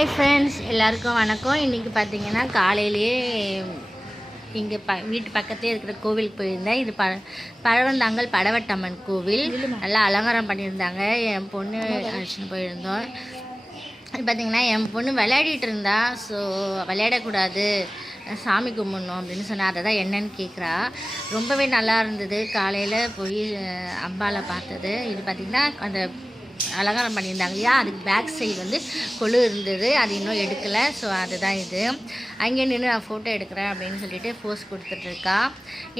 Hi friends, எல்லாருக்கும் வணக்கம். இன்றைக்கி பார்த்தீங்கன்னா காலையிலேயே இங்கே வீட்டு பக்கத்துலேயே இருக்கிற கோவிலுக்கு போயிருந்தேன். இது பழவந்தாங்கல் படவட்டம்மன் கோவில். நல்லா அலங்காரம் பண்ணியிருந்தாங்க. என் பொண்ணு அழைச்சின்னு போயிருந்தோம். இது பார்த்திங்கன்னா என் பொண்ணு விளையாடிட்டு இருந்தா. ஸோ விளையாடக்கூடாது, சாமி கும்பிடணும் அப்படின்னு சொன்னால் அதை தான் என்னன்னு கேட்குறா. ரொம்பவே நல்லா இருந்தது காலையில் போய் அம்பாவை பார்த்தது. இது பார்த்திங்கன்னா அந்த அலங்காரம் பண்ணியிருந்தாங்க இல்லையா, அதுக்கு பேக் சைடு வந்து கொலு இருந்தது, அது இன்னும் எடுக்கலை. ஸோ அதுதான் இது. அங்கே நின்று நான் ஃபோட்டோ எடுக்கிறேன் அப்படின்னு சொல்லிட்டு போஸ் கொடுத்துட்ருக்கா.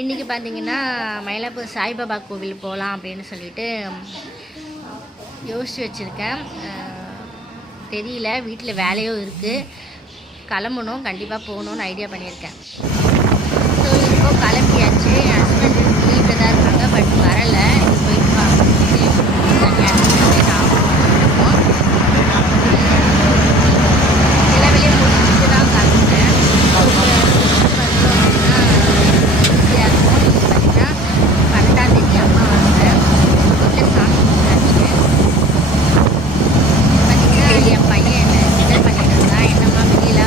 இன்றைக்கி பார்த்திங்கன்னா மயிலாப்பூர் சாய்பாபா கோவில் போகலாம் அப்படின்னு சொல்லிட்டு யோசித்து வச்சுருக்கேன். தெரியல, வீட்டில் வேலையும் இருக்குது, கிளம்பணும், கண்டிப்பாக போகணுன்னு ஐடியா பண்ணியிருக்கேன். ஸோ இப்போ கிளம்பியாச்சு. என் ஹஸ்பண்ட் வீட்டில் தான் இருக்காங்க, பட் வரலை. போயிட்டு பார்க்கணும். எல்லா வேலையும் முடிச்சுட்டு தான் கிளம்புறேன். ஈஸியாக இருக்கும். பார்த்தீங்கன்னா 12ஆம் தேதி அம்மா வந்தேன். வீட்டில் சாமி கும்பிட்டாச்சு. பார்த்தீங்கன்னா என் பையன் என்ன கிண்டல் பண்ணிட்டு இருந்தான். என்னம்மா வெளியில்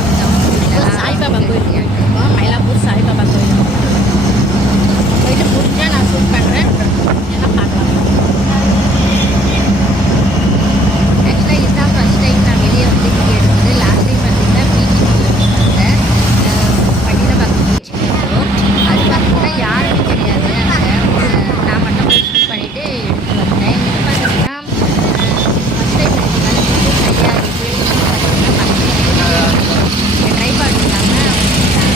சாய்பாபா கோயில் இருக்கோம், மயிலாப்பூர் சாய்பாபா கோயில் போயிட்டு முடிஞ்சா நான் ஷூட் பண்ணுறேன், என்ன பார்க்கலாம். ஆக்சுவலாக இதுதான் ஃபஸ்ட் டைம் நான் வெளியே வந்து வீடியோ எடுத்தது. லாஸ்ட் டைம் பார்த்தீங்கன்னா பீச்சுக்கு போயிருந்தேன், பட்டினப்பாக்கம் பீச்சுக்கு போயிருந்தோம். அது பார்த்தீங்கன்னா யாருமே தெரியாது. நான் மட்டும் போய் ஷூட் பண்ணிவிட்டு எடுத்து வந்தேன். இது பார்த்தீங்கன்னா ஃபஸ்ட் டைம் எடுத்ததால வீடியோ சரியாக இருக்குது. பார்த்தீங்கன்னா ட்ரை பண்ணிருந்தாங்க.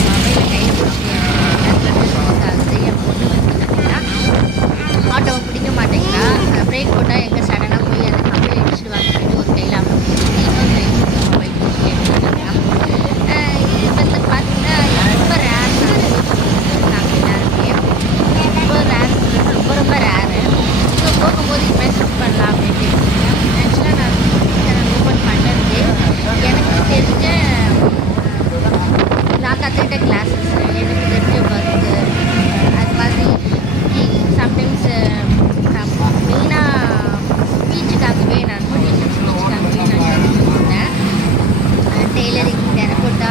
மொபைலில் கையில் பிடிச்சி ஆகுது. என் பொண்ணு வந்து பார்த்தீங்கன்னா ஆட்டோவை பிடிக்க மாட்டேங்கிறா. பிரேக் போட்டால் எங்கே சடனாக போய் அந்த கம்பெனி அடிச்சுடுவாங்க சொல்லிட்டு ஒரு கையில் அவங்க இன்னொரு கையில் மொபைல் பிடிச்சி கேட்டுருக்காங்க. இது வந்து பார்த்தீங்கன்னா ரொம்ப ரேர் நாங்கள் எல்லாருமே ரொம்ப ரேர், ரொம்ப ரொம்ப ரேரு. ஸோ போகும்போது இனிமேல் ஷூட் பண்ணலாம் அப்படின்ட்டு எடுத்துருக்கேன். ஆக்சுவலாக நான் சேனல் ஓப்பன் பண்ணுறது எனக்கு தெரிஞ்ச, நான் கற்றுக்கிட்ட கிளாஸஸ், எனக்கு தெரிஞ்ச ஒர்க்கு, அது மாதிரி சம்டைம்ஸ் மெயினாக ஸ்பீச்சுக்காகவே நான் மோட்டிவேஷன் ஸ்பீச்சுக்காகவே நான் கற்றுக்கிட்டேன். டெய்லரிங், டெரகோட்டா,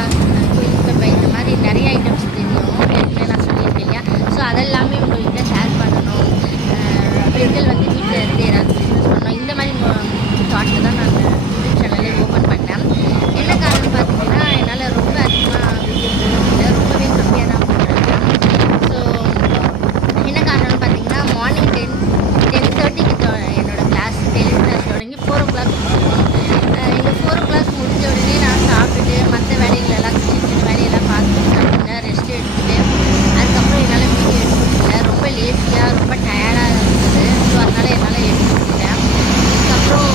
குயில் பேப்பர், இந்த மாதிரி நிறைய ஐட்டம்ஸ் தெரியும். ஏற்கனவே நான் சொல்லியிருக்கேன் இல்லையா. ஸோ அதெல்லாமே உங்கள்கிட்ட ஷேர் பண்ணணும். பெண்கள் வந்து வீட்டில் இருந்து ஏதாவது பிஸ்னஸ் பண்ணணும், இந்த மாதிரி தாட்டில் தான் நான் யூடியூப் சேனலே ஓப்பன் பண்ணேன். என்ன காரணம் பார்த்தீங்கன்னா, என்னால் ரொம்ப அதிகமாக வீடியோ போட முடியல, ரொம்பவே கம்மியாக தான் போடுறேன். ஸோ என்ன காரணம்னு பார்த்தீங்கன்னா, மார்னிங் 10:30க்கு என்னோடய கிளாஸ், டெய்லரிங் கிளாஸ் தொடங்கி 4 o'clock முடியும். இந்த 4 o'clock முடிஞ்ச உடனே நான் சாப்பிட்டுட்டு மற்ற வேலைகளெல்லாம் சின்ன சின்ன வேலையெல்லாம் பார்த்துட்டு அப்படின்னா ரெஸ்ட் எடுத்துட்டு அதுக்கப்புறம் என்னால் வீடியோ எடுக்க முடியல. ரொம்ப லேசியாக, ரொம்ப டயர்டாக இருந்தது. ஸோ அதனால் என்னால் எடுக்க முடியல. இதுக்கப்புறம்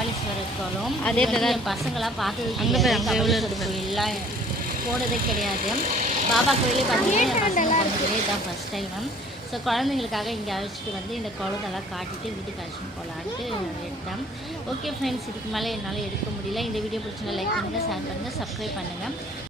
கபாலீஸ்வரர் கோலம். அதே இது வந்து தான் என் பசங்களாம் பார்த்தது அங்கே போய் கிடையாது. அங்கே எவ்வளோ கபாலீஸ்வரர் கோயிலெலாம் போனதே கிடையாது. பாபா கோயிலே பார்த்தீங்கன்னா என் பசங்க போனதுலே இதுதான் ஃபஸ்ட் டைம். ஸோ குழந்தைங்களுக்காக இங்கே அழைச்சிட்டு வந்து இந்த குளத்தெல்லாம் காட்டிட்டு வீட்டுக்கு அழைச்சிட்டு போகலான்ட்டு எடுத்தேன். ஓகே ஃப்ரெண்ட்ஸ், இதுக்கு மேலே என்னால் எடுக்க முடியல. இந்த வீடியோ பிடிச்சிருந்தா லைக் பண்ணுங்கள், ஷேர் பண்ணுங்கள், சப்ஸ்கிரைப் பண்ணுங்கள்.